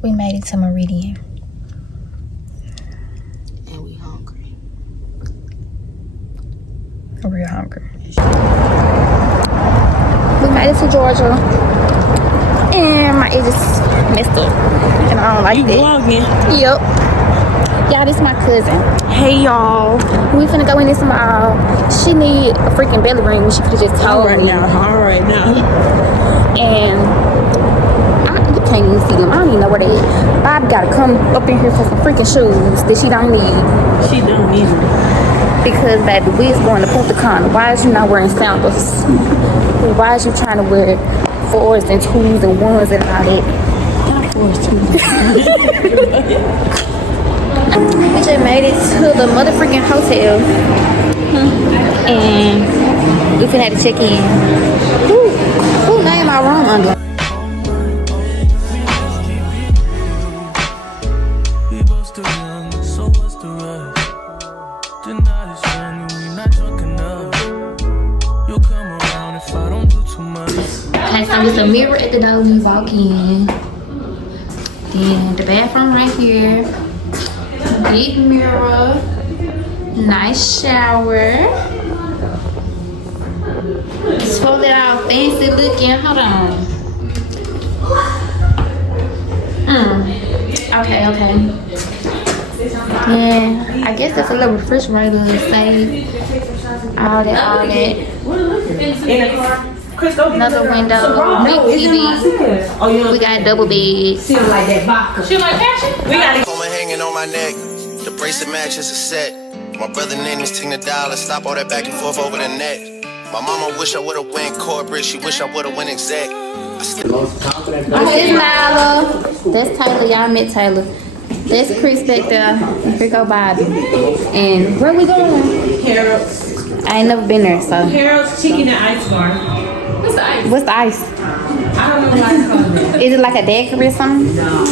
We made it to Meridian. And we hungry. We're real hungry. We made it to Georgia. And my edges messed up. And I don't like that. Vlogging? Yep. Y'all, this is my cousin. Hey y'all. We finna go in this tomorrow. She need a freaking belly ring. She could've just told me. All right now. And you can't even see them. I don't even know where they at. Bob gotta come up in here for some freaking shoes that she don't need. She don't need them. Because baby, we is going to Punta Cana. Why is you not wearing sandals? Why is you trying to wear 4s and 2s and 1s and all that? Not 4s, 2s. We just made it to the motherfucking hotel. And we finna have to check in. Who name our room under? Okay, so there's a mirror at the door when you walk in. Then the bathroom right here. Big mirror. Nice shower. Swole it out fancy looking. Hold on. Okay. Yeah, I guess that's a little refrigerator to say all that. Another window, big TV. We got double beds. She like passion? We got hanging on my neck. The bracelet matches a set. My brother name is ⴛ Stop all that back and forth over the net. My mama wish I would've went corporate. She wish I would've went exec. This Nyla. That's Taylor. Y'all met Taylor. That's Chris back there. Here go Bobby. And where we going? Harold's. I ain't never been there, so. Harold's Chicken and Ice Bar. What's the ice? What's the ice? I don't know what it's called. Is it like a daiquiri or something? No.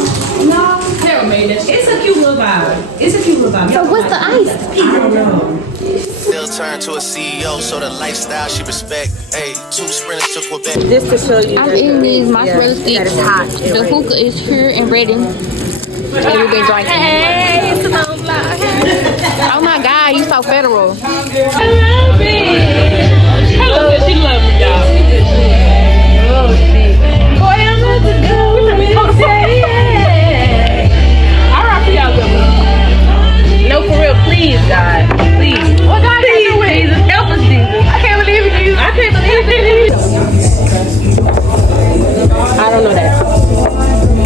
Harold made that. It's a cute little vibe. So what's the ice? I don't know. Still turned to a CEO, so the lifestyle she respect. Hey, 2 sprinters to Quebec. Just to show you. I'm eating these mozzarella sticks. The hookah is here and ready. And we've been drinking. Hey, it's oh my God, you so federal. I love it. She loves me, y'all. Oh, shit. Boy, I'm about to go. I rock for y'all, girl. No, for real, please, God. Please. What God is doing? Jesus, help us, Jesus. I can't believe it, Jesus. I can't believe it. I don't know that.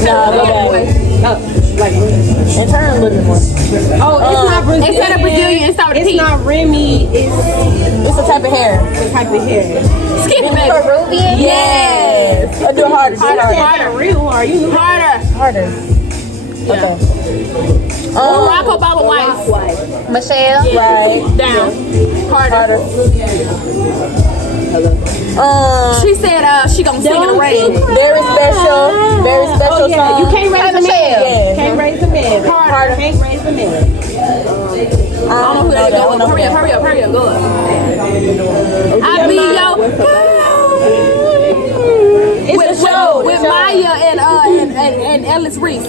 No, go back. Like, and turn a little bit more. Oh, it's not Brazilian. It's not a Brazilian. It's not Remy. It's a type of hair. Skip it, baby. Peruvian? Yes. I'll do it harder. Harder. Real hard. You know. Harder. Yeah. Okay. Barack Obama wife. Michelle. Right. Down. Harder. She said she gonna sing in the rain. Very special song. You can't raise a man. Yeah. Can't raise a man. Harder. Can't raise a man. I don't know who that go. Hurry up, go up. I be yo. It's a show. With Maya and Ellis Reese.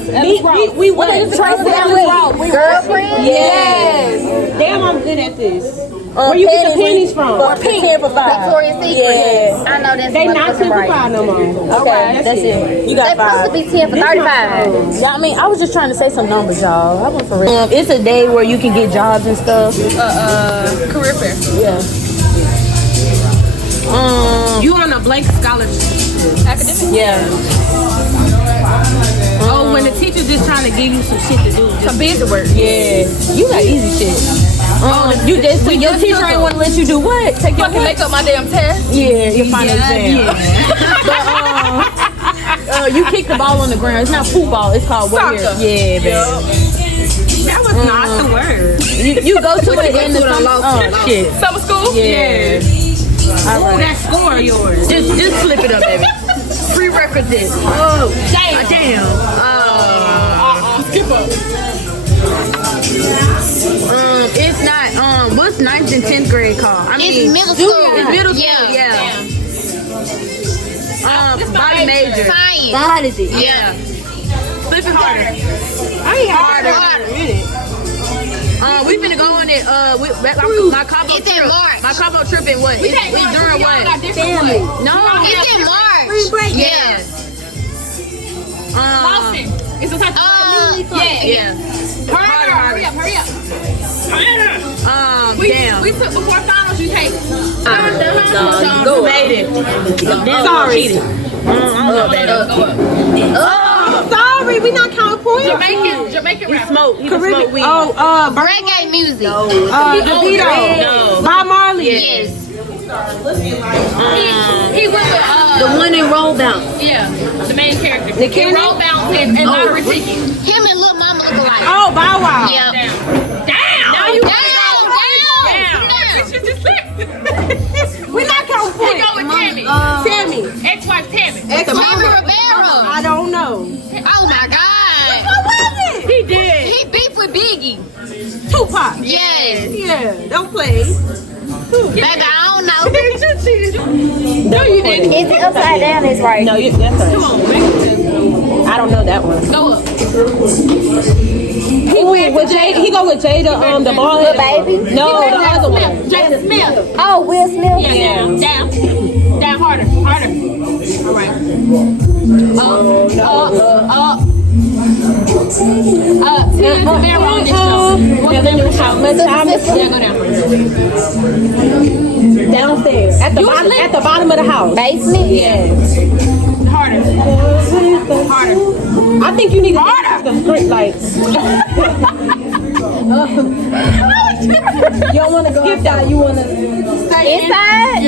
We went. Tracy Ellis Ross. Girlfriend? Yes. Damn, I'm good at this. Where you get the pennies from? Pink. 10 for 5. Victoria's Secret. Yeah. I know that's They not 10 for right. 5 no more. Okay, that's it. You They got supposed 5. to be 10 for 35. Yeah, I mean, I was just trying to say some numbers, y'all. I went for real. It's a day where you can get jobs and stuff. Career fair. Yeah. You on a blank scholarship. Academic? Yeah. Oh, when the teacher's just trying to give you some shit to do. Some busy work. Yeah. You got easy shit. You just your teacher ain't want to let you do what? Take your Fucking make up my damn test. Yeah, your final exam. But you kick the ball on the ground. It's not football. It's called what here? Yeah, baby. That was not the word. You go to it in the summer. Shit. Summer school? Yeah. All right. That score of yours. Just flip it up, baby. Prerequisites. Oh, damn. Skip up. It's not. What's 9th and 10th grade called? I mean, It's middle school. It's middle school. Yeah. Body major. Science. Biology. Yeah. Flip it harder. I ain't harder. In a minute. We finna go on it. My combo It's in trip. March. My combo trip in what? It's during what? Family. No, It's in March. Spring break. Yeah. Boston. It's a type of yeah. Hurry up. Damn. We took before finals. You take. Go made it. Sorry. Sorry, we not counting points. Jamaican rap. Smoke. Caribbean. Weed. Reggae music. DeVito. Bob Marley. Yes. He went with The one in Roll Bounce. yeah, the main character. The Kenny? Roll Bounce and Lottery Ticket. Him and Lil Mama look alike. Oh, Bow Wow. Yeah. Damn. Now you Down. We not counting We points. go with Tammy. Tammy. Ex-wife Tammy. Tammy Rivera. I don't know. Oh my God. What was it? He did. He beef with Biggie. Tupac. Yes. Yeah, don't play. Baby, I don't know. No, you didn't. Is it upside down? It's right. No, that's right. Come on, I don't know that one. go up. He went with Jada. He go with Jada. The ball. Lil Baby? No, the other one. Jason Smith. Oh, Will Smith? Yeah. Down harder. All right. Tina Rivera on this show. What's the name of the show? Yeah, go down. Downstairs at the bottom of the house. Basement? Yeah. Harder. I think you need to harder. The script like. You don't want to skip that. You want to Inside?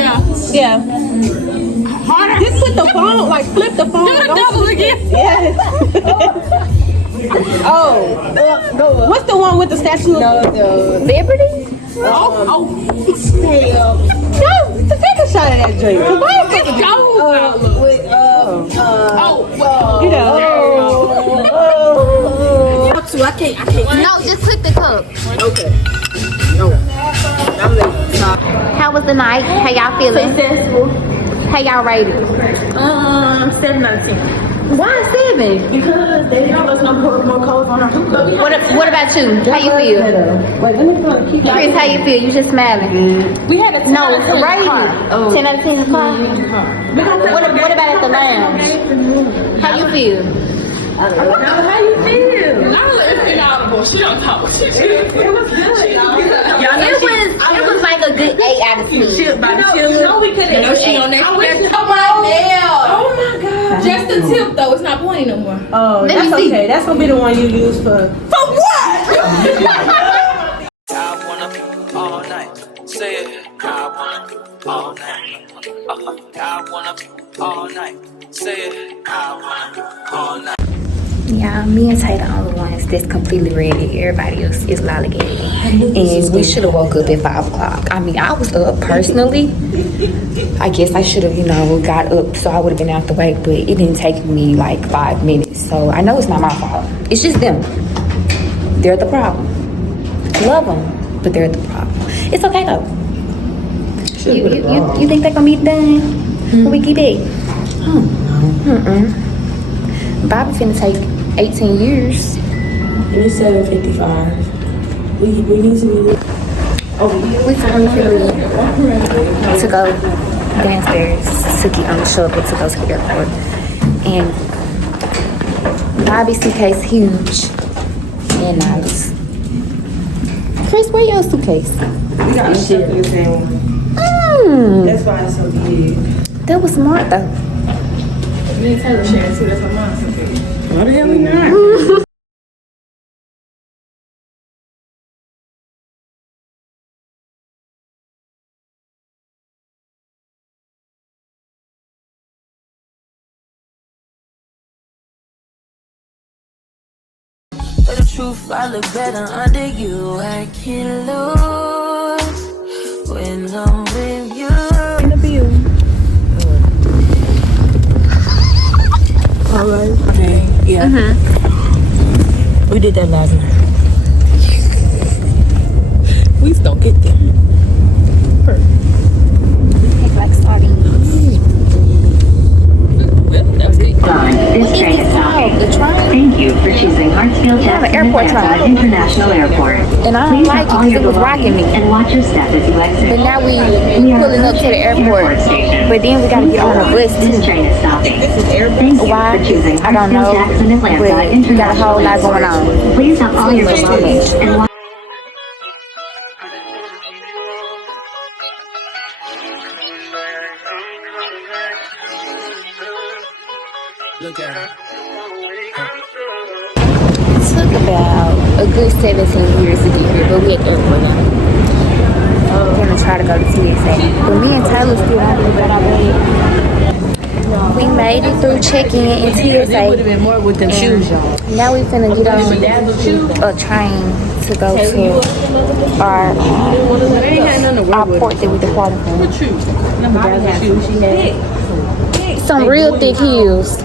yeah. Harder. Just put the phone like flip the phone. Do the double again. Yes. What's the one with the statue? Liberty? Oh. Hey, no, to take a shot of that drink. Let's go. You know. I can't. No, just click the cup. Okay. No. I'm late. How was the night? How y'all feeling? How y'all rated? 7 out of 10. Why 7? Because they have us more clothes on our food. What about you? How you feel? Wait, let me keep Chris, how you feel? You just smiling? We had a No, rating. 10 out of 10 is fine. What about at the lounge? How you feel? How you feel? Nala is inaudible. She don't talk. It was like a good 8 out of 10. She about to kill her. we could have. She on that schedule. Oh my God. Just the tip though. It's not pointy no more. Oh, Let that's me see. okay. That's gonna be the one you use for what? I wanna all night. Say it. I wanna all night. I wanna all night. Say it. I wanna all night. Yeah, me and Tay the only ones that's completely ready. Everybody else is lollygagging. And we should have woke up at 5 o'clock. I mean, I was up personally. I guess I should have, got up so I would have been out the way, but it didn't take me like 5 minutes. So I know it's not my fault. It's just them. They're the problem. Love them, but they're the problem. It's okay though. You think they're gonna be done when we get back? Bobby finna take 18 years. It's 7:55. We need to be. We finally to go downstairs. Suki on the shuttle to go to the airport. And Bobby's suitcase huge and nice. Chris, where your suitcase? We got shit in the same one. That's why it's so big. That was smart though. Me and Taylor sharing too. That's what mine said. Why the hell we not? But the truth, I look better under you. I can't lose when I'm with you. Alright. Okay. Yeah. We did that last night. We just don't get them. Like sardines. Well, that was good. This train is stopping. The train? Thank you for choosing Hartsfield-Jackson airport Atlanta train. International Airport. And I don't Please like have all it your because it was rocking belongings me. and watch your step as you exit. But now we We are pulling up to the airport. station. But then we gotta get on the bus This too. train is stopping. Thank you Why? for choosing I don't know. Hartsfield-Jackson Atlanta But we got a International whole lot going Airport. on. Please have all your Too much. belongings and watch. Look at her. It took about a good 17 years to get here, but we at the airport now. We're gonna try to go to TSA. But me and Taylor still haven't got our bag. We made it through check-in in TSA. Would have been more with them shoes, y'all. Now we finna get on a train to go to our port that we departed from. Some real thick heels.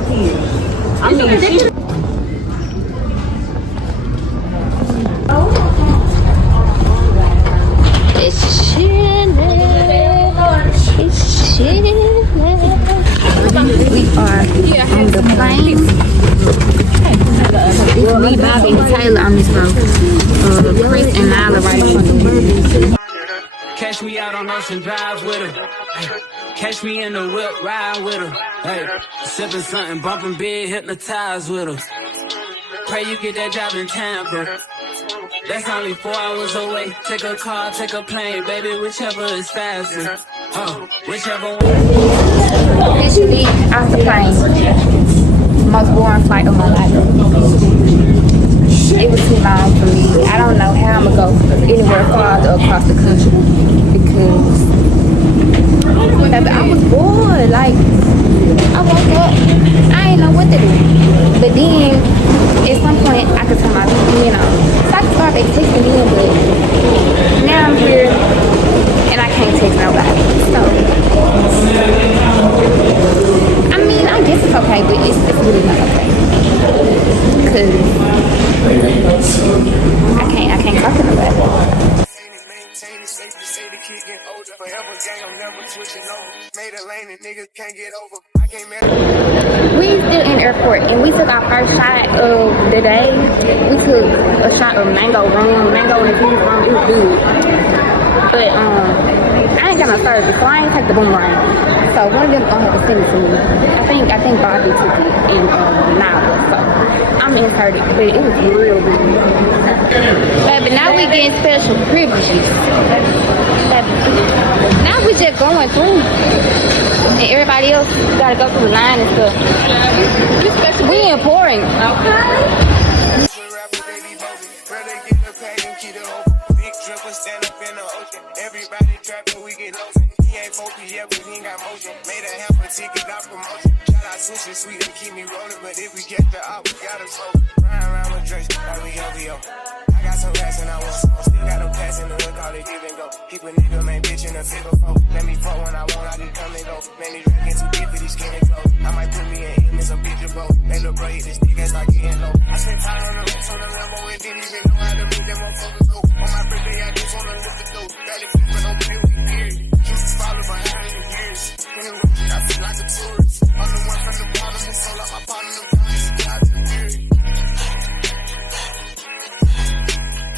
It's chilling. It's chilling. We are on the plane. It's me, Bobby, and Taylor on this road. Chris and Nyla right in front of me. Catch me out on Ocean Drive with her. Catch me in the whip, ride with her. Hey, sipping something, bumping big, hypnotized with her. Pray you get that job in Tampa. That's only 4 hours away. Take a car, take a plane, baby, whichever is faster. Whichever one. Officially off the plane. Most boring flight of my life. It was too long for me. I don't know how I'm gonna go anywhere farther across the country because I was bored. Like I woke up, I didn't know what to do. But then at some point I could turn my VPN on. So I could start back texting in, but now I'm here and I can't text nobody. So I mean, I guess it's okay, but it's really not okay. Cause I can't talk to nobody. We still in the airport and we took our first shot of the day. We took a shot of mango rum, mango and peanut rum. It was good. But I ain't got no service, so I ain't take the boomerang. So one of them gonna have to send it to me. I think Bobby took it in now. So I'm inherited, but it was real good. Baby, now we getting special privileges. Baby, now we just going through. And everybody else gotta go through the line and stuff. We important. Okay. Stand up in the ocean. Everybody trapping, we get lost. He ain't focused yet, but he ain't got motion. Made a half a ticket out promotion. Shout out sushi, sweet and keep me rolling. But if we get the out, we gotta slow. Ride around with Drake, like we OVO. I got some gas and I want some. Still got them pass in the hood, call it give and go. Keep a nigga, man, bitch in a figure four. Let me fuck when I want, I just come and go. Man, these rap get too deep for these skinny clothes. I might put me in him in some picture boat. They look bright, this nigga start getting low. I spent time on the roots on the Lambo and didn't even know how to make them motherfuckers go. On my birthday, I just wanna lift the dough. Barely flipping on play with period. Jesus follow behind in the years. I feel like a tourist. I'm the one from the bottom who sold out my partner. The promise is God in the period.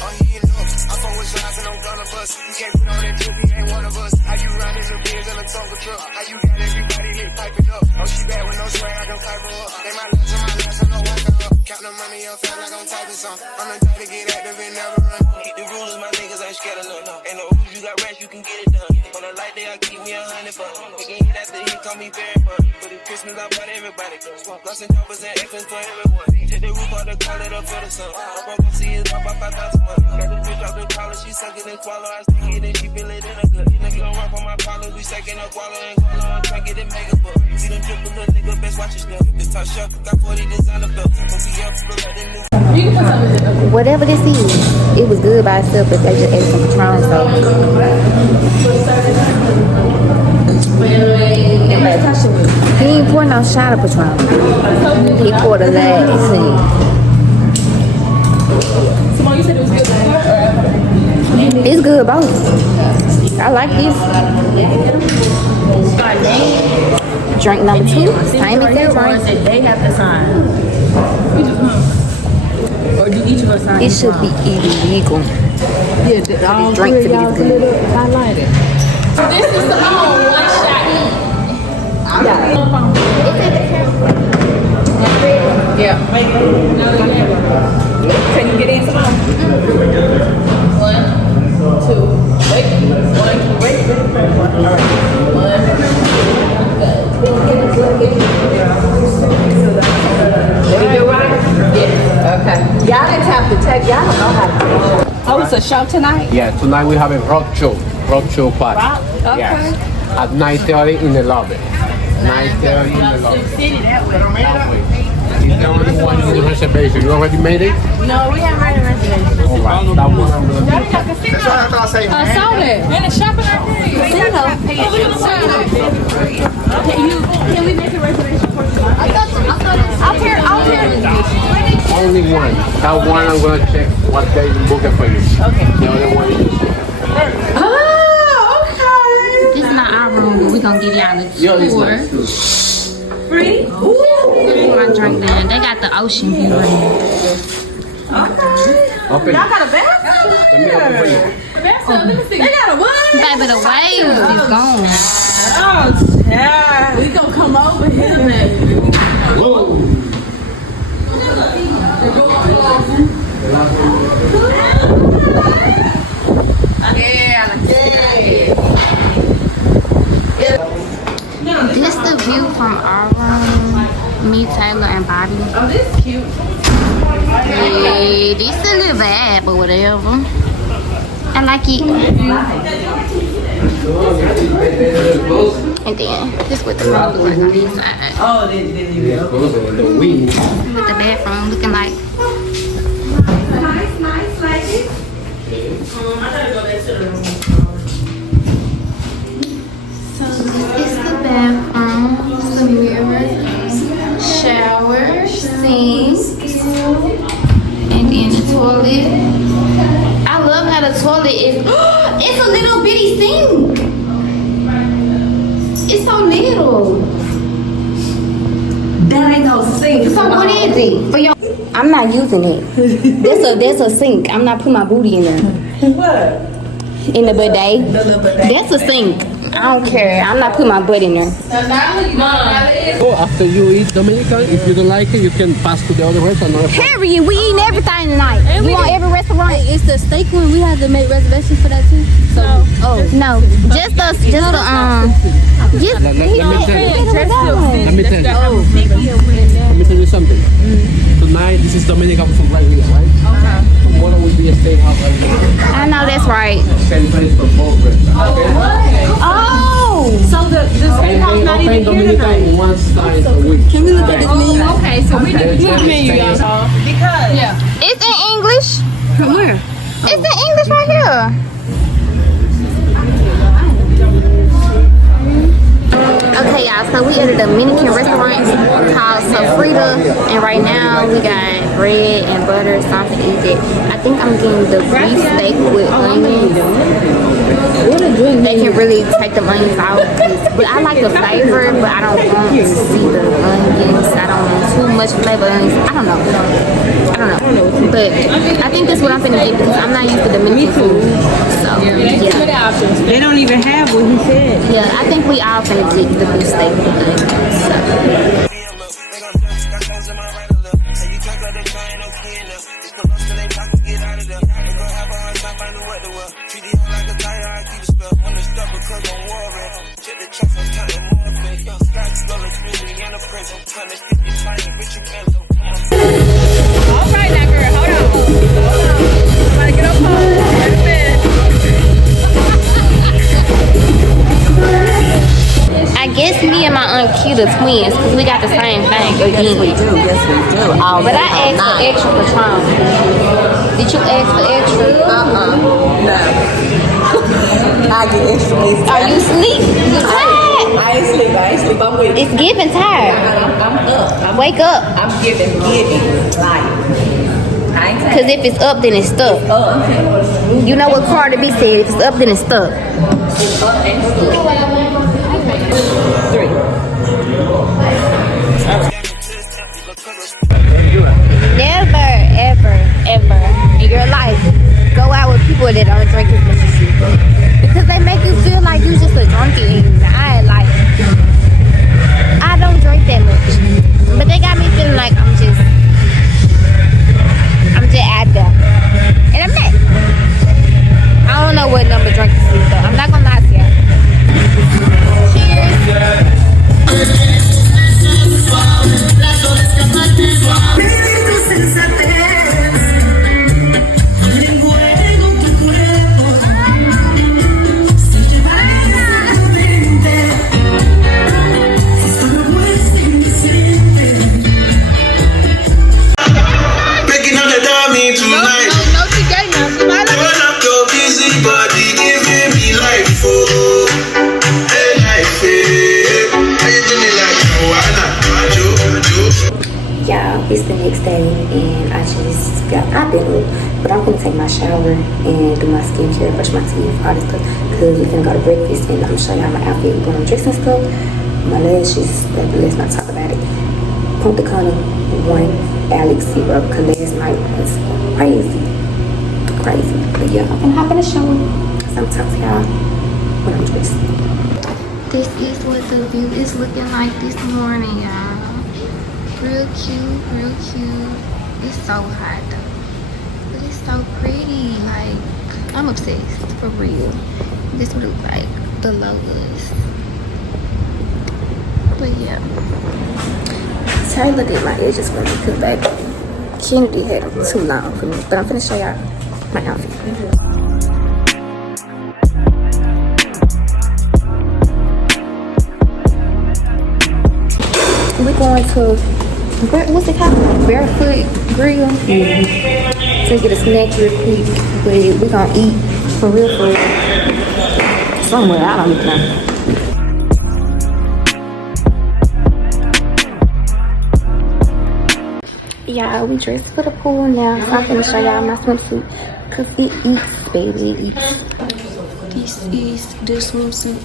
Oh, he in love. I fuck with shots and I'm gonna bust. You can't put on that drip, he ain't one of us. How you riding the Benz in a Tonka truck? How you got everybody lit piping up? Oh, she bad with no swag, I can pipe her up. They my last and my last, I'm no walking up. Count the money up fast like I'm typing something. I'm the type to get active and never run. Keep the rulers, my niggas ain't scared of none. Ain't no rules, you got rest, you can get it done. On a light day, I keep me 100 fun. Again, hit after he call me very fun. But it's Christmas, I brought everybody. Lost and choppers and F's for everyone. Take the roof out the collar up for the sun. I'm gonna see his pop by 5,000 months. Got this bitch off the collar, she suck it and swallow. I stick it and she feel it in a gut. Nigga don't run for my collars, we second up wallow and collar. I'm trying to get it mega buck. See them triple little nigga, best watch your stuff. This top shelf, got 40 designer belts. Don't be up, look at the new. Whatever this is, it was good by itself, but they just added some Patron, so. He ain't pouring no shot of Patron. He poured a last thing. It's good both. I like this. Drink number 2. Same as that, right? They have to sign. Or do each of us sign? It should be illegal. Yeah, all drink to be y'all good. put it up, highlight it. This is the one shot. Yeah. Can you get in some more? 1, 2, wait. 1, wait. All right. 1. Did we do right? Yeah. Okay. Y'all didn't have to take. Y'all don't know how to do. Oh, it's a show tonight? Yeah, tonight we have a rock show party. Rock? Okay. Yes. At 9:30 in the lobby. 9:30 in the lobby. City that way. It's the only one in the reservation. You already made it? No, we haven't made a reservation. All right. That one I'm gonna do. I saw that. In the shopping Can we make a reservation for tonight? I'll hear. Only one. That one I'm gonna check what day we book it for you. Okay. The other one is This is not our room, but we're gonna give y'all a tour. Free? My drink then. They got the ocean view right here. open. Y'all got a bathroom? Let me open for you. They got a what? Baby, the waves is gone. Oh, yeah. We gonna come over here, man. Whoa. This the view from our room. Me, Taylor, and Bobby. Oh, this cute. Yeah, this a little bad, but whatever. I like it. And then this what the room looks like on this side. Oh, The wing. With the bathroom looking like. nice lady. I gotta go back to the room. So it's the bathroom, the mirror, shower, sink, and then the toilet. I love how the toilet is. It's a little bitty sink. It's so little. That ain't no sink. So what is it for your? I'm not using it. That's a sink. I'm not putting my booty in there. What? In the bidet. The little bidet. That's a sink. I don't care. I'm not putting my butt in there. So after you eat Dominican, if you don't like it, you can pass to the other restaurant. Period. We eating everything tonight. You want every restaurant? It's the steak one. We had to make reservations for that too. So No, just the Let me tell you something. Tonight, this is Dominican food right here, right? Tomorrow will be a steakhouse right here. I know that's right. Same place for both restaurants. Okay? Oh, So the steakhouse not even here Dominican tonight. once time a week. can we look at this menu? Okay, so we need to do the menu, y'all. Because It's in English. From where? It's in English right here. Okay, y'all, so we at a Dominican restaurant called Sofrita, and right now we got bread and butter, something to eat it. I think I'm getting the beef steak with onions. They can really take the onions out, but I like the flavor, but I don't want to see the onions. I don't want too much flavor onions. I don't know. But I think that's what I'm gonna get because I'm not used to Dominican food. So yeah. they don't even have what he said. Yeah, I think we all finna get the beef steak with onions. So. Alright now, girl, hold on. Somebody get up home. Wait a minute. I guess me and my Aunt Kita twins because we got the same thing again. Yes, we do. But I asked for extra Patron. Did you ask for extra? No. I get extra. Are you asleep? You tired? I ain't sleep. I'm with It's giving tired. I'm up. Wake up. I'm giving. Like, I ain't Because if it's up, then it's stuck. up. You know what Carter B said? If it's up, then it's stuck. It's up and stuck. Yeah, I've been up, but I'm gonna take my shower and do my skincare, brush my teeth, all this stuff, because we're gonna go to breakfast and I'm gonna show y'all my outfit when I'm dressed and stuff. My lashes, let's not talk about it. Punta Cana 1, Alex 0, because last night was crazy. But yeah, I'm gonna hop in the shower. So I'm talking to y'all when I'm dressed. This is what the view is looking like this morning, y'all. Real cute, real cute. It's so hot though, but it's so pretty. Like, I'm obsessed for real. This would look like the logos. But yeah, Taylor did my edges for me because baby Kennedy had them too long for me. But I'm finna show y'all my outfit. We're going to, what's it called? Barefoot Grill. To get a snack real quick. But we're gonna eat for real somewhere, I don't even know. Yeah, we dressed for the pool now. So I'm gonna show y'all my swimsuit. Cause it eats, baby, it eats. This is the swimsuit.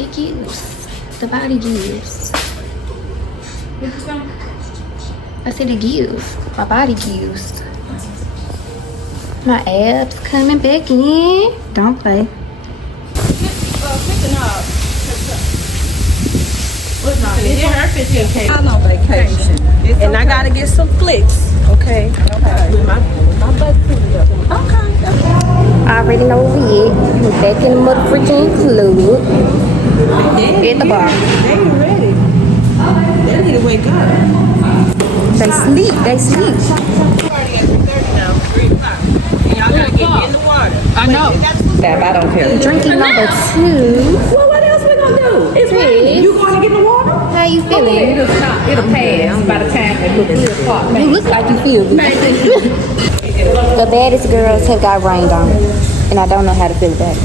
It gives. The body gives. I said it gives. My body gives. My abs coming back in. Don't play. I'm on vacation, and I gotta get some flicks. Okay. With my butt put up. Okay. I already know where we at. We're back in the motherfucking club. At the bar. They ain't ready. They need to wake up. They sleep. They sleep. Now, 3 o'clock. And y'all gotta get in the water. I know. I don't care. Drinking number 2. Well, what else we gonna do? It's raining. You going to get in the water? How you feeling? It'll pass by the time it looks 3 o'clock. You look like you feel good. The baddest girls have got rained on. And I don't know how to feel about it.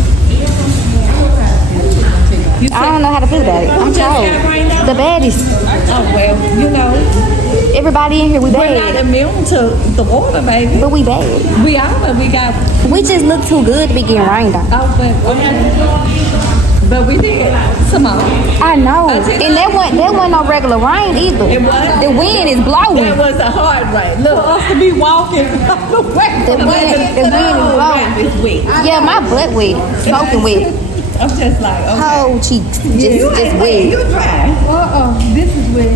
I don't know how to feel about it. I'm told. The baddest. Oh, well, you know. Everybody in here, we We're not bad. immune to the water, baby. But we bad. We are, but we got... We just look too good to be getting rained on. Oh, but we did. Some more. I know. And that wasn't no regular rain either. It was. The wind is blowing. That was a hard rain. Look, for us to be walking on the way. The wind is blowing. It's wet. Yeah, my butt wet. Smoking wet. I'm just like, okay. Whole cheeks. Just wet. wet. You dry. This is wet.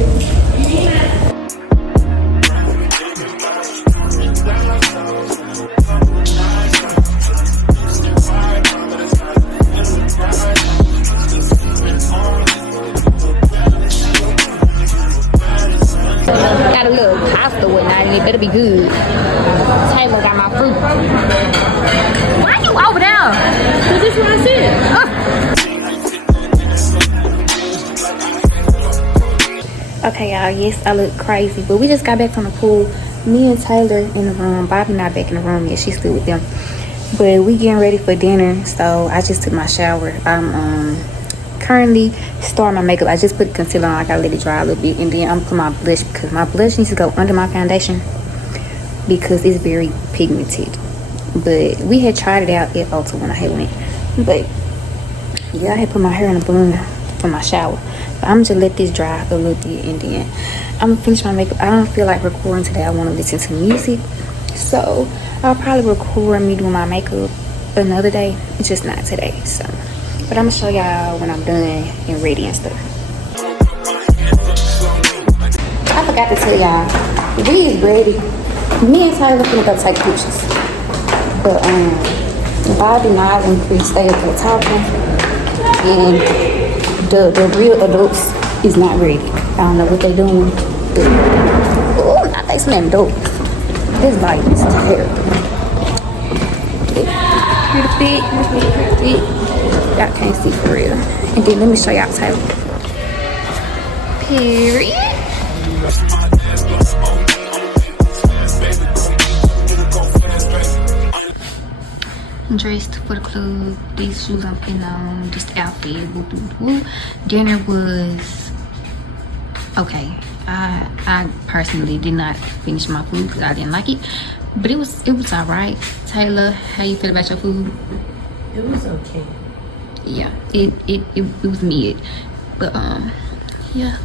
Got a little pasta whatnot and it better be good. Taylor got my fruit. Why you over there? Cause this is what I said. Okay, y'all, yes, I look crazy, but we just got back from the pool. Me and Taylor in the room. Bobby not back in the room yet. She's still with them. But we getting ready for dinner, so I just took my shower. I'm currently starting my makeup. I just put concealer on. I gotta let it dry a little bit, and then I'm putting my blush because my blush needs to go under my foundation because it's very pigmented. But we had tried it out at Ulta when I had went. But yeah, I had put my hair in a bun for my shower. But I'm just let this dry a little bit, and then I'm gonna finish my makeup. I don't feel like recording today. I want to listen to music, so I'll probably record me doing my makeup another day, just not today. So, but I'm gonna show y'all when I'm done and ready and stuff. I forgot to tell y'all, we is ready. Me and Tyler finna go take pictures, but Bobby, Niles, and Chris stay up there talking, and the real adults is not ready. I don't know what they doing. Oh, not they slam doors. This light is terrible. Pretty fit. Y'all can't see for real. And then let me show y'all Taylor. Period. I'm dressed for the club. These shoes I'm putting on. This outfit. Woo, woo, woo. Dinner was okay. I I personally did not finish my food because I didn't like it, but it was all right. Taylor, how you feel about your food? It was okay. Yeah, it was mid, but yeah.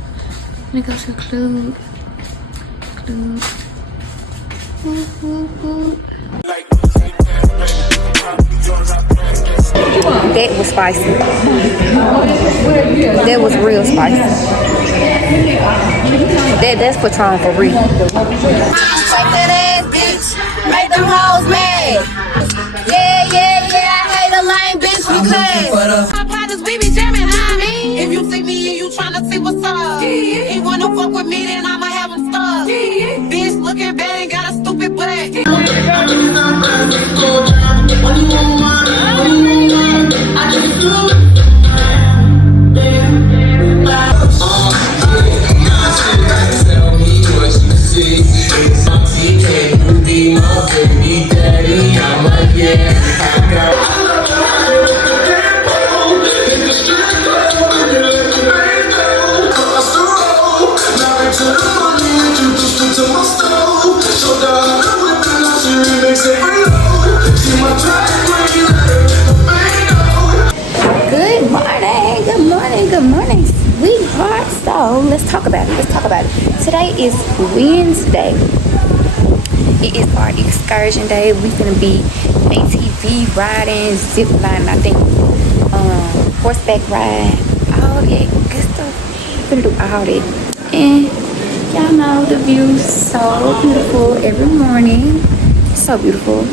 Let me go to Club. That was spicy. That was real spicy. That's Patron for real. Shake that ass, bitch. Make them hoes mad. Yeah. I hate a lame bitch. We class. My partners, we be jamming, homie. If you see me and you tryna see what's up, he wanna fuck with me, then I'ma have him stuck. Bitch looking bad and got a stupid butt. Good morning, sweetheart. So let's talk about it. Today is Wednesday. It is our excursion day. We gonna be ATV riding, zip lining, I think, horseback ride, all that good stuff. We're gonna do all that. And y'all know the view so beautiful every morning. So beautiful.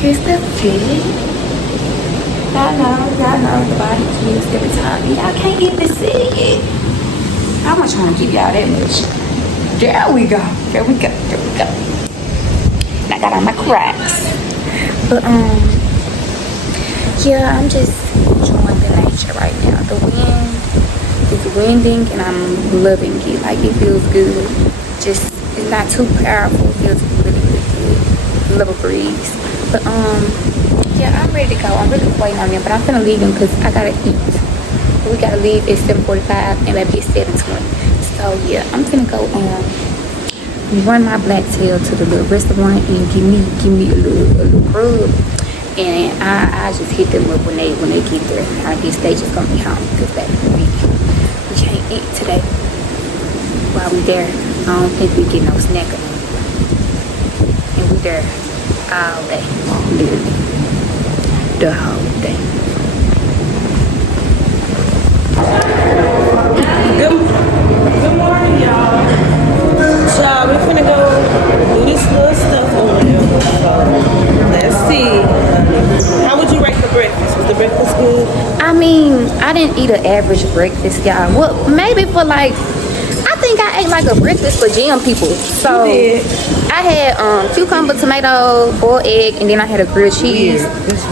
Here's the view. Y'all know the body keeps every time. Y'all can't even see it. I'm not trying to give y'all that much. There we go. And I got on my Crocs. But yeah, I'm just enjoying the nature right now. The wind is winding and I'm loving it. Like, it feels good. Just, it's not too powerful. It feels really good. Little breeze. But yeah, I'm ready to go. I'm really waiting on them, but I'm finna leave them because I gotta eat. We gotta leave at 7:45 and maybe it's 7:20. So yeah, I'm finna go run my black tail to the little restaurant and give me a little rub. And I just hit them up when they get there. I guess they just gonna be home because we can't eat today while we there. I don't think we get no snack. And we there all day, literally. The whole day. Good morning, y'all. So we're finna go do this little stuff over there. So let's see. How would you rate the breakfast? Was the breakfast good? I mean, I didn't eat an average breakfast, y'all. Well, maybe for like, I think I ate like a breakfast for gym people. So I had cucumber, tomato, boiled egg, and then I had a grilled cheese.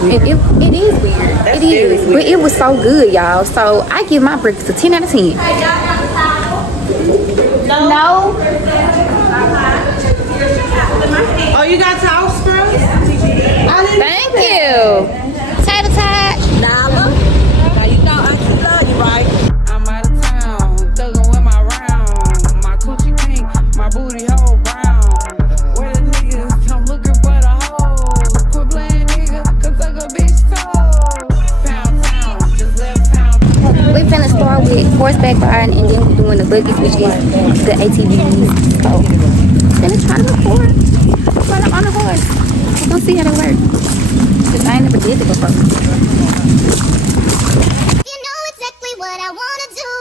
It is weird. It is. But it was so good, y'all. So I give my breakfast a 10 out of 10. No. Oh, you got toast for us? Thank you. Tater tot. Nala. Now you know I love you, right? I'm out of town, thuggin' with my round. My coochie pink, my booty hole brown. Where the niggas come looking for the hoes. Quit playing nigga, cause suck a bitch toe. Pound town, just left town. We finna start with horseback riding and then we're doing the buggies, which is the ATVs. So, finna try to record while I'm on the horse. We're gonna see how they work. Cause I ain't never did it before. You know exactly what I wanna do.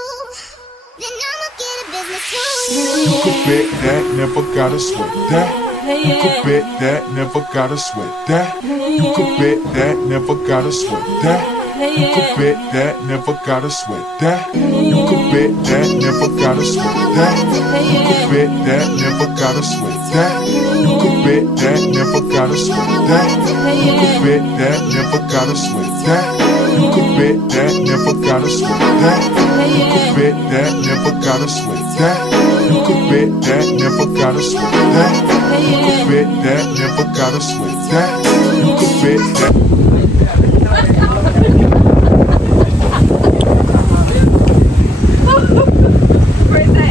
Then I'ma get a business too. You could bet that, never gotta sweat that. You could bet that, never gotta sweat that. You could bet that, never gotta sweat that. You could bet that, never gotta sweat that. You could bet that, never gotta sweat that. You could bet that, never gotta sweat that. You could bet that, never gotta sweat that. You could bet that, never gotta sweat that. You could bet that, never gotta sweat that. You could bet that, never gotta sweat that. You could bet that, never gotta sweat that. You could bet that, never gotta sweat that. You could bet that. Where's that?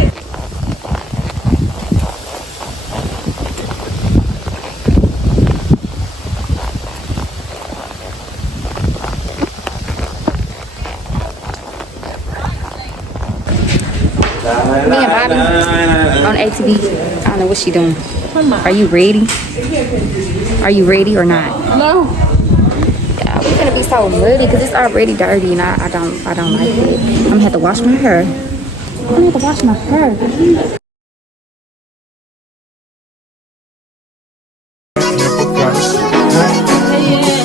ATV? I don't know what she doing. Are you ready? Are you ready or not? No. Yeah, we're gonna be so muddy because it's already dirty and I don't like it. I'm gonna have to wash my hair. I'm gonna have to wash my hair.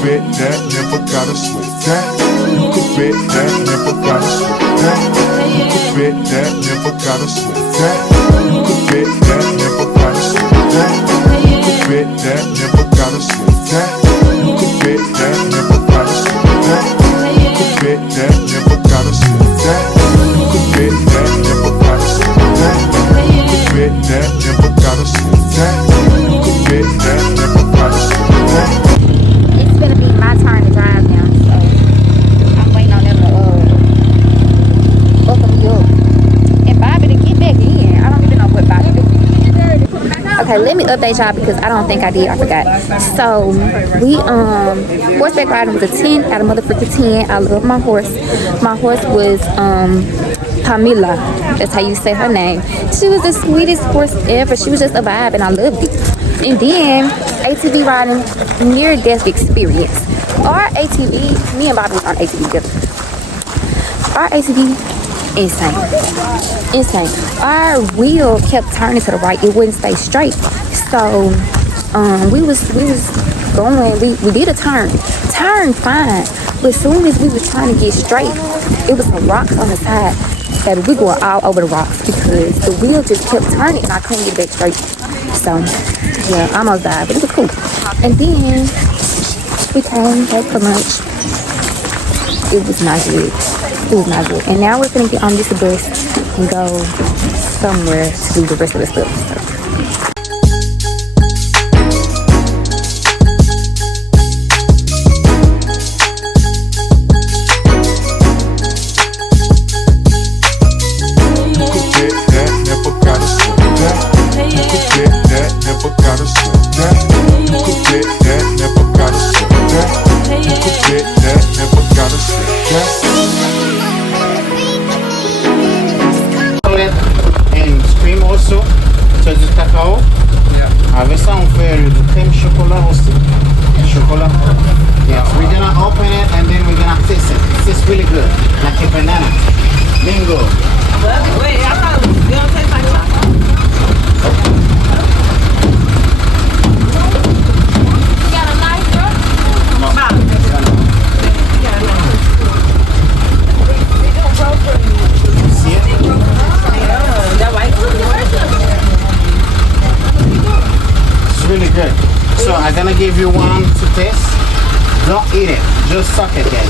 Bet that, never gotta sweat that. You could bet that, never gotta sweat that. You could bet that, never gotta sweat that. You could bet that, never gotta sweat that. You could bet that, never gotta sweat that. You could bet that, never gotta sweat that. You could bet that, never gotta sweat that. You could bet that, never gotta sweat that. You could bet that, never gotta sweat that. You could bet that, never gotta sweat that. It's gonna be my turn to drive now, so I'm waiting on them to welcome me up. And Bobby to get back in. I don't even know what Bobby did. Okay, let me update y'all because I don't think I did. I forgot. So we horseback riding was a 10 out of motherfucking 10. I love my horse. My horse was Pamela. That's how you say her name. She was the sweetest horse ever. She was just a vibe and I loved it. And then ATV riding, near death experience. Our ATV, me and Bobby was on ATV together. Our ATV, insane. Our wheel kept turning to the right. It wouldn't stay straight. So we was going. We did a turn fine. But as soon as we was trying to get straight, it was some rocks on the side. That we going all over the rocks because the wheel just kept turning and I couldn't get it back straight. So yeah, I almost died, but it was cool. And then we came back for lunch. It was not good. And now we're gonna get on this bus and go somewhere to do the rest of the stuff. Avec ça, on fait du crème chocolat aussi. Chocolat. Yes, we're gonna open it and then we're gonna taste it. This is really good. Like a banana. Bingo. Wait, I thought it was gonna taste like chocolate. You got a knife, bro? No. See it? That white. Really good. So I'm gonna give you one to taste. Don't eat it, just suck it, guys.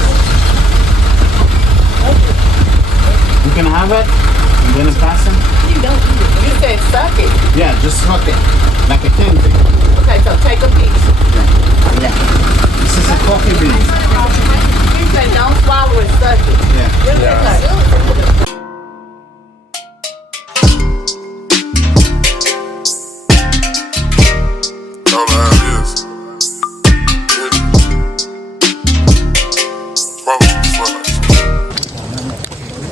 You can have it and then it's passing. You don't eat it. You said suck it. Yeah, just suck it like a candy. Okay, so take a piece. Yeah. This is a coffee bean. You said don't swallow it, suck it. Yeah.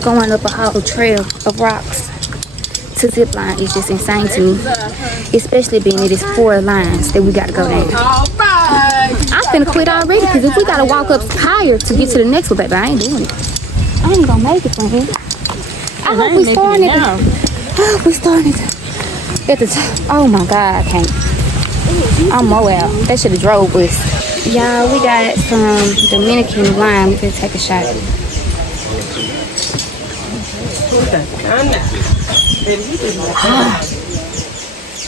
Going up a whole trail of rocks to zip line is just insane to me. Especially being it is 4 lines that we gotta go down. I'm finna quit already because if we gotta walk up higher to get to the next one, baby, I ain't doing it. I ain't gonna make it from here. I hope we starting at the top. Oh my God, I can't. I'm more out. They should have drove us. Y'all, we got some Dominican wine. We can take a shot. I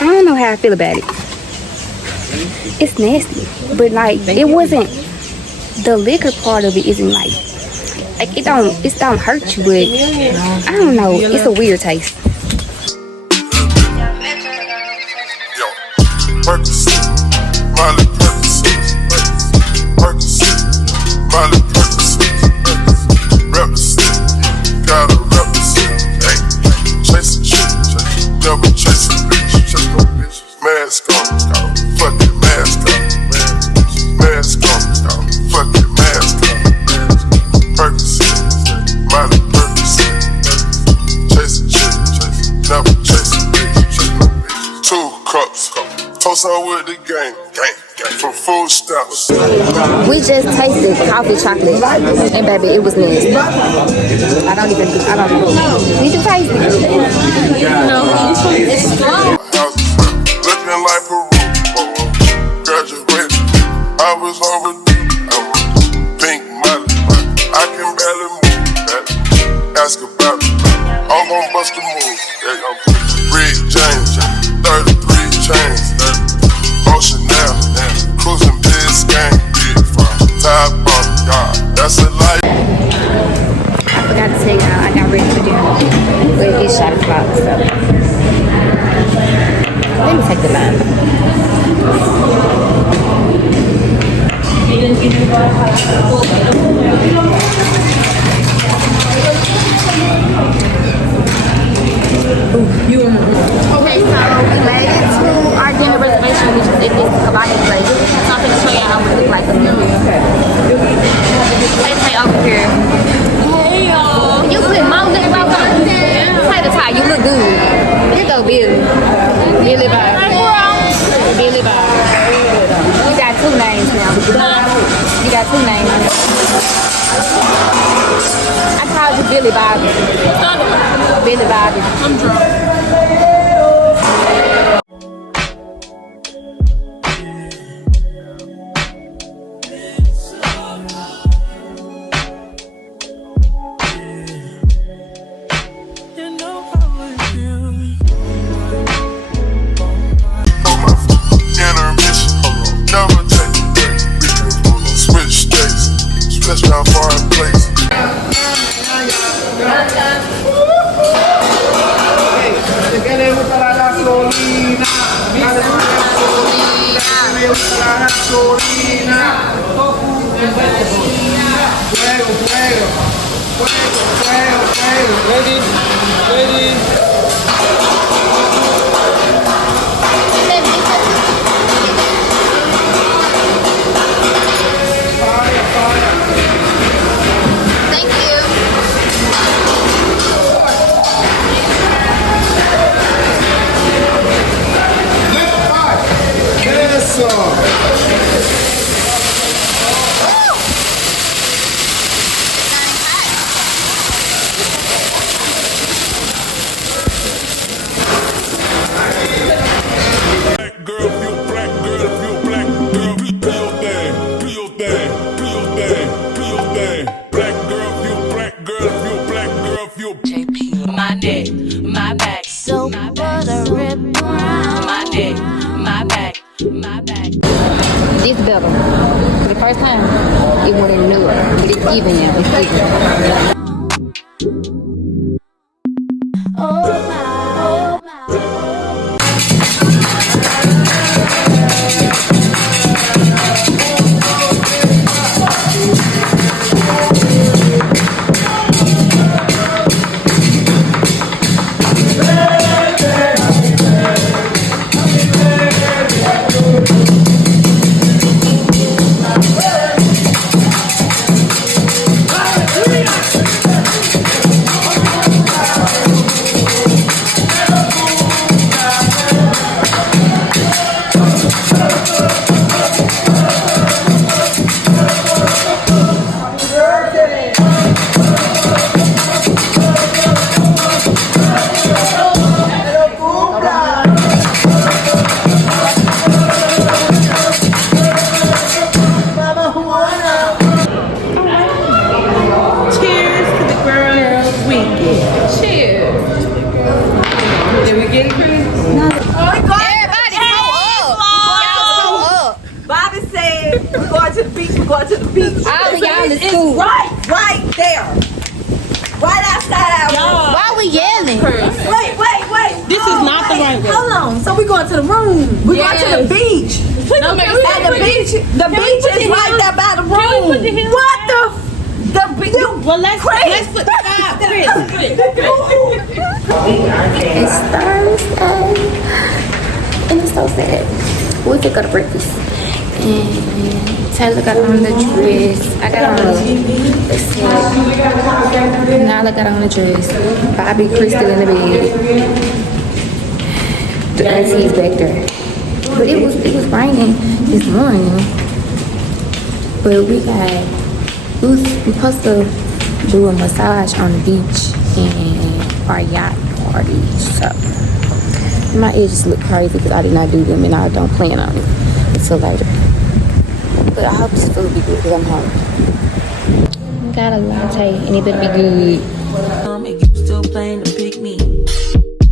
don't know how I feel about it. It's nasty, but like it wasn't. The liquor part of it isn't like it don't hurt you, but I don't know. It's a weird taste. Mask on, fucking mask on, mask on, fucking mask on. Percocet, Miley Percocet, chasing shit, never chasing bitch, Toast on with the gang, from food stamps. We just tasted coffee chocolate, and baby, it was nasty. I don't know. Did you taste it? No. It's strong. Looking like Peru. Graduated. I was overdue. Pink money. I can barely move. Ask about it. I'm gon' bust a move. Red James. 33 chains. Ocean now. Cruising Biscayne. Big farm. Top bump. That's a life. I forgot to tell y'all, I got ready for dinner. But it's shot o'clock, so let me take the line. Okay, so we made it to our dinner reservation, which is at this Hawaii place. So I'm gonna show y'all how it look like a meal. Let's stay over here. Hey y'all. You put my lip right on there. Play the tie, you look good. Here go Billy. Billy Bob. Billy Bob. You got two names now. You got two names. I called you Billy Bobby. Billy Bobby. I'm drunk. This better. For the first time, it wasn't newer. But it's even now. It's even. It's Thursday, and it's so sad. We could go to breakfast, and Taylor got on the dress. I got on the set. Nyla got on the dress. Bobby, Crystal in the bed. The auntie's back there. But it was raining this morning. But we was supposed to do a massage on the beach and our yacht party. So my edges look crazy because I did not do them and I don't plan on it until later. But I hope this food will be good because I'm hungry. Got a latte and it better be good. You still playing to pick me.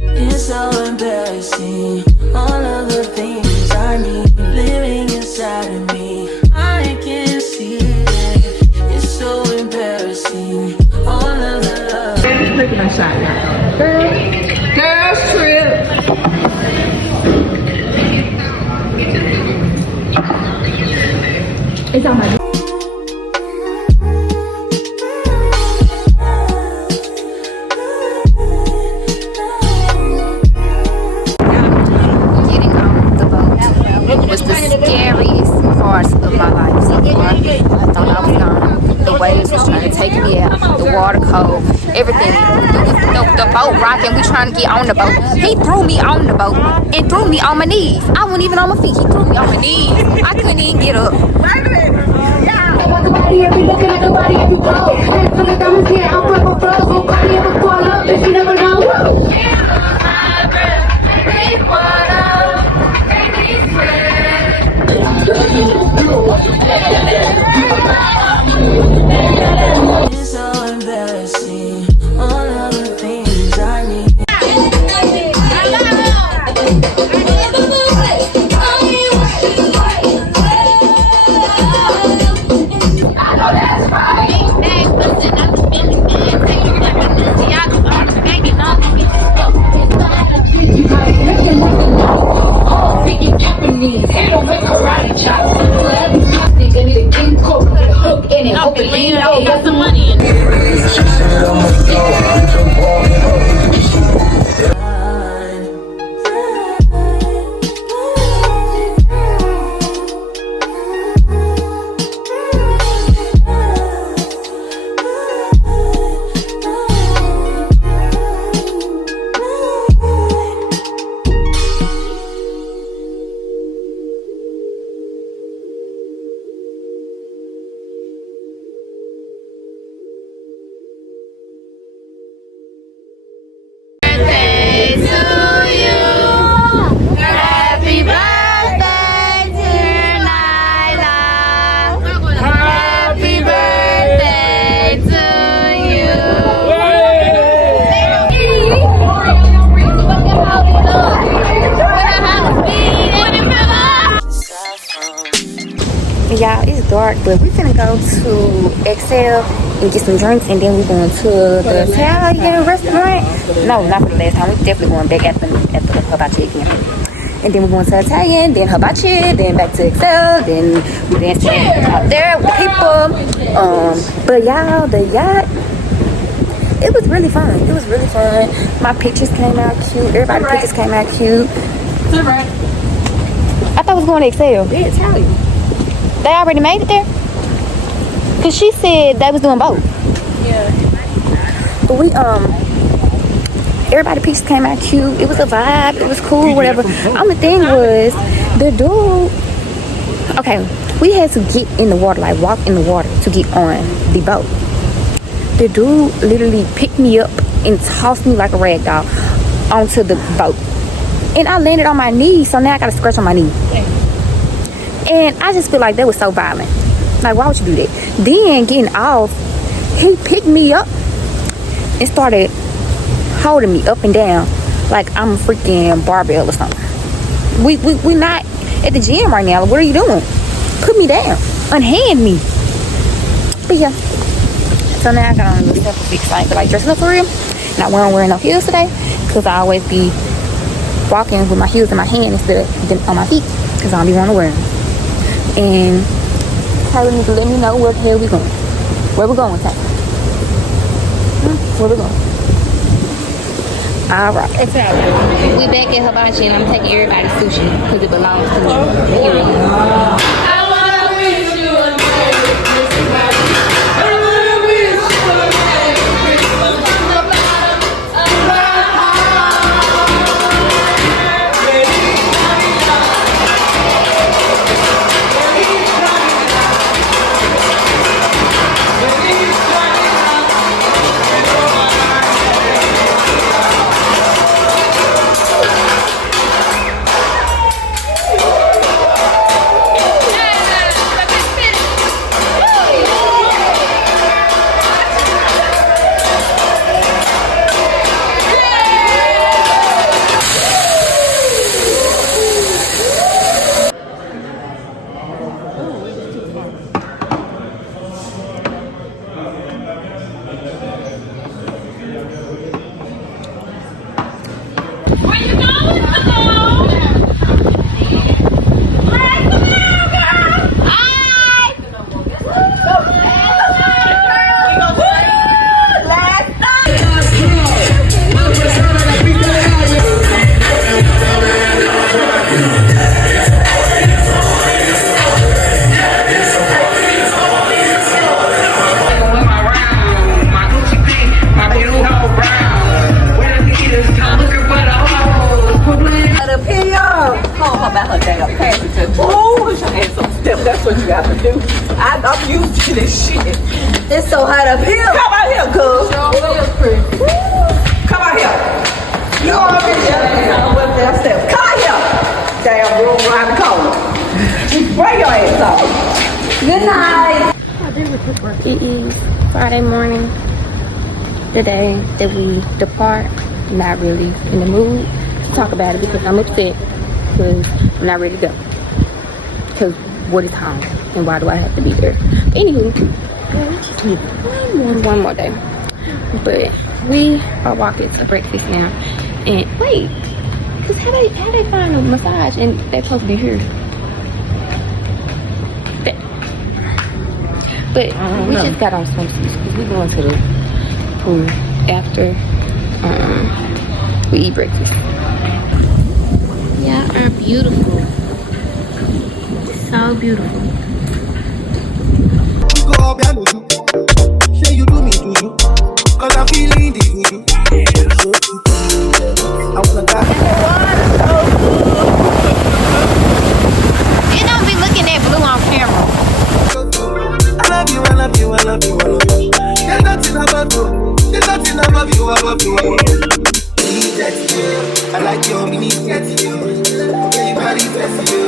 It's so embarrassing. All of the things I need living inside of me. I can see it. It's so embarrassing. All of the love. Look at my shot now. Girls trip. It's on my. Was the scariest part of my life so far. I thought I was gone. The waves was trying to take me out. The water cold. Everything. The boat rocking. We trying to get on the boat. He threw me on the boat and threw me on my knees. I wasn't even on my feet. He threw me on my knees. I couldn't even get up. It's so embarrassing. All of the things I need. Y'all, it's dark, but we're gonna go to Excel and get some drinks, and then we're going to the Italian restaurant. No, not for the last time. We're definitely going back at the ⴁⴁ again. And then we're going to Italian, then ⴁⴁ, then back to Excel, then we're dancing out there with people. But y'all, the yacht, it was really fun. It was really fun. My pictures came out cute. Everybody's pictures came out cute. I thought I was going to Excel. Yeah, Italian. They already made it there? Cause she said they was doing both. Yeah. But we everybody pictures came out cute. It was a vibe. It was cool, whatever. Only thing was the dude. Okay, we had to get in the water, like walk in the water to get on the boat. The dude literally picked me up and tossed me like a rag doll onto the boat. And I landed on my knees, so now I got a scratch on my knee. And I just feel like that was so violent. Like, why would you do that? Then getting off, he picked me up and started holding me up and down like I'm a freaking barbell or something. We not at the gym right now. What are you doing? Put me down. Unhand me. But yeah. So now I got on a little simple fix. I ain't feel like dressing up for real. And I wasn't wearing no heels today because I always be walking with my heels in my hand instead of on my feet because I don't be wanting to wear them. And probably need to let me know where the hell we going. Where we going, Tay? Where we going? Alright. We back at Hibachi and I'm taking everybody's sushi because it belongs to me. Period. what you got to do. I'm used to this shit. It's so hot up here. Come out here, cuz. Come out here. You already went downstairs. Come out here. Damn room around the corner. Bring your ass off. Good night. It is Friday morning, the day that we depart. Not really in the mood to talk about it because I'm upset because I'm not ready to go. Because what is home and why do I have to be there? Anywho, one more day. But we are walking to breakfast now. And wait, because how they find a massage and they're supposed to be here? But we just got on swimsuits because we're going to the pool after we eat breakfast. Y'all are beautiful. So beautiful. You do me, do you? Cause I'm feeling the voodoo. I wanna die. You don't be looking at blue on camera. I love you, I love you, I love you, I love you. There's nothing above you. There's nothing above you, above you, above you. I like your mini skirt, you. Everybody bless you.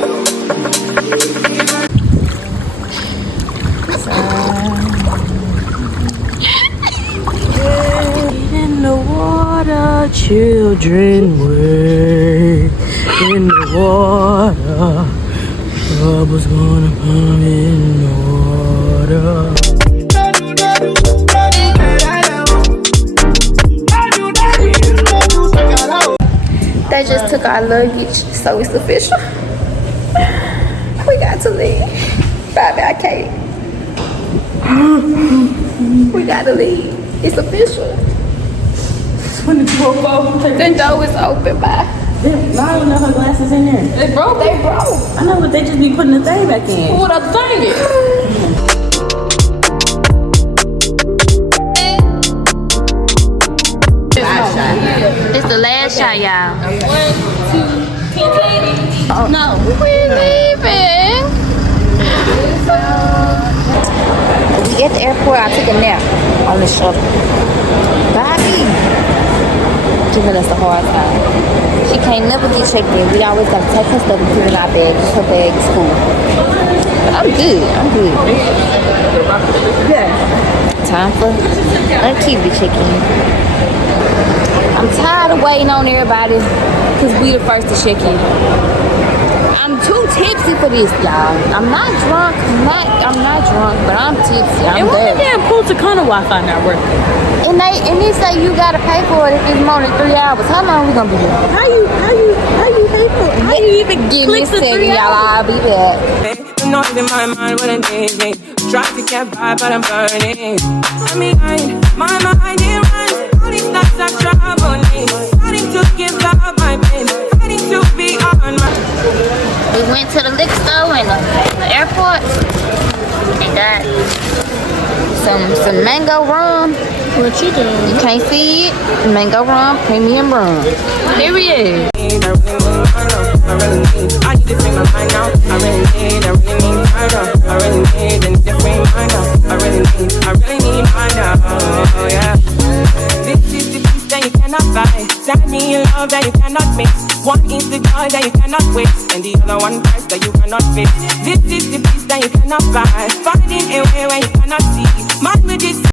In the water, children wade. In the water, troubles gonna come in the water. They just took our luggage, so it's official. We got to leave. Bye-bye, Katie. We gotta leave. It's official. The door is open. Bye. I don't know her glasses in there. They broke. They broke. I know, but they just be putting the thing back in. What a thing is. It's the last shot, y'all. 1, 2, 10. No, we're leaving. We at the airport. I took a nap on the shuttle. Bobby giving us a hard time. She can't never get checked in. We always got to take her stuff and put it in our bag. Her bag is cool. But I'm good. I'm good. Yeah. Time for Auntie to check in. I'm tired of waiting on everybody because we the first to check in. I'm too tipsy for this, y'all. I'm not drunk. I'm not drunk, but I'm tipsy. I'm and why there. the damn Punta Cana Wi-Fi not working? And they say you gotta pay for it if it's more than 3 hours. How long we gonna be here? How you pay for it? How you even give me a second, y'all? I'll be back. Not in my mind what I'm thinking. Try to get by, but I'm burning. I mean, my mind it runs. All these thoughts are troubling me. Starting to give up my pain. Fighting to be on my. We went to the liquor store and the airport and got some mango rum. What you doing? You can't see it. Mango rum, premium rum. Period. I need to free my mind now. I really need harder. I really need a different mind now. I really need mine now. Oh, yeah. This is the peace that you cannot buy. Sadly, in love that you cannot mix. One is the joy that you cannot waste, and the other one price that you cannot fix. This is the peace that you cannot buy. Finding a way where you cannot see. Man with this.